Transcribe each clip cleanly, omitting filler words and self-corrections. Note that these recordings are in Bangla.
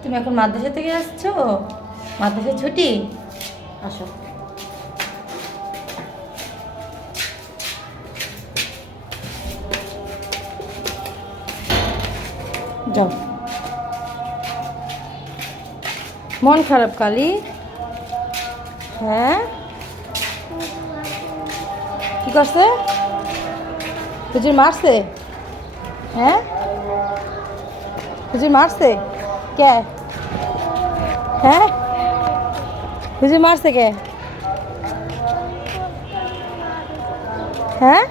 তুমি এখন মাদ্রাসা থেকে আসছো? মাদ্রাসা ছুটি? আসো। যাও। মন খারাপ কালি? হ্যাঁ, কি করছে? হুজুর মারছে? হ্যাঁ, হুজুর মারছে কে? হ্যাঁ, হুজুর মারছে কে? হ্যাঁ,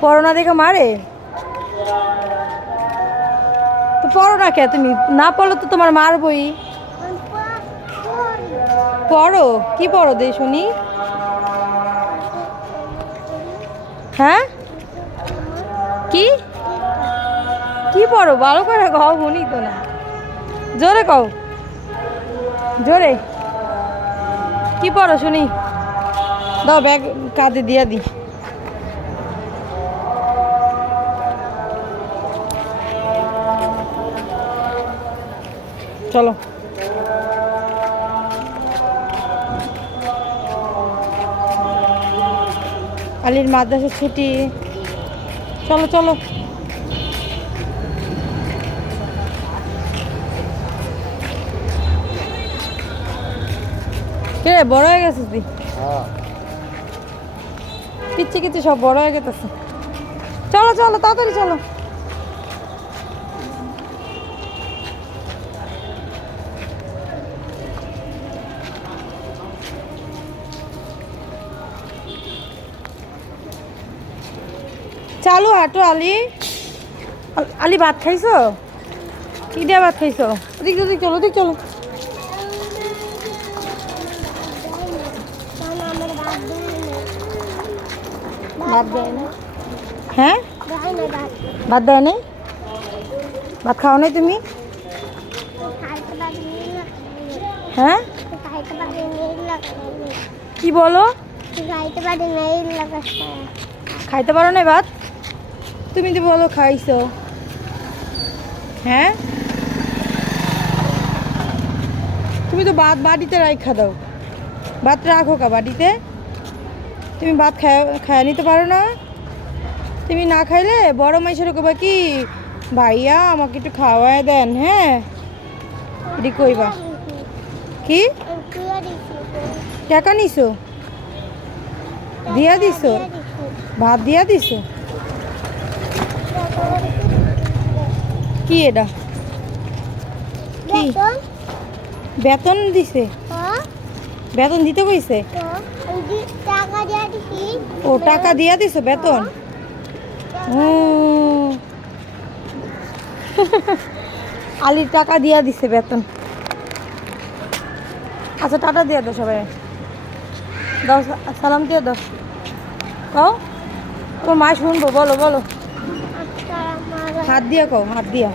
পড়ো না দেখে মারে? তো পড়ো না কে? তুমি না পড়লো তো তোমার মারবই। পড়ো, কি পড়ো দে শুনি। হ্যাঁ, কি কি পড়ো ভালো করে কও, শুনি তো না। জোরে কও, জোরে। কি পড়ো শুনি? দাও ব্যাগ কাঁধে দিয়া দি। চলো। আলির মাদ্রাসা ছুটি। চলো চলো। কে বড় হয়ে গেছিস তুই? কিচ্ছু কিচ্ছু সব বড় হয়ে গেছে। চলো চলো তাড়াতাড়ি চলো। চালু হাঁটো আলি। আলি ভাত খাইছো? কি দিয়ে ভাত খাইছো? ওদিক ওদিক চলো, ওদিক চলো। ভাত দেয় না? হ্যাঁ, ভাত দেয় নাই? ভাত খাও নাই তুমি? হ্যাঁ, কি বলো? খাইতে পারো না ভাত? তুমি তো বলো খাইছো। হ্যাঁ, তুমি তো ভাত বাড়িতে রাখা দাও। ভাত রাখো কা বাড়িতে? তুমি ভাত খায় নিতে পারো না? তুমি না খাইলে বড় মাইসের কইবা কি, ভাইয়া আমাকে একটু খাওয়ায় দেন। হ্যাঁ, এটি কইবা। কি টাকা নিছো? দিয়া দিছো? ভাত দিয়া দিছো? কি এটা? কি বেতন দিছে? বেতন দিতে কইছে? ও টাকা দিয়া দিছো বেতন? আলির টাকা দিয়া দিছে বেতন। আচ্ছা টাটা দিয়ে দাও সবাই। দাও সালাম দিয়ে দাও। কও, তোমার মা শুনবো। বলো বলো, হাত দিয়া কও, হাত দিয়া।